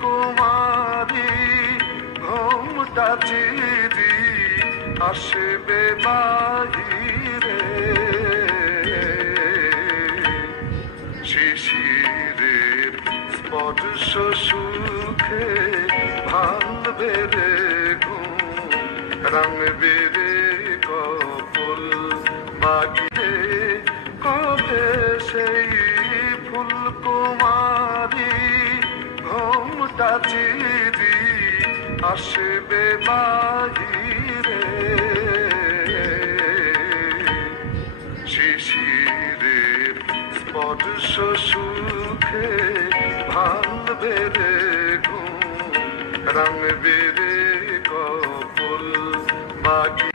কুমারী ঘুমটা চিরি আসবে বাহিরে শিশিরের স্পর্শ সুখে ভাঙবে রে ঘুম রাঙবে রে কপল মাগিরে কবে সেই ফুল কুমারী ঘুমটা চিরি আসবে বাহিরে শিশিরের স্পর্শ সুখে ভাঙবে রে ঘুম রাঙবে রে কপল মাগি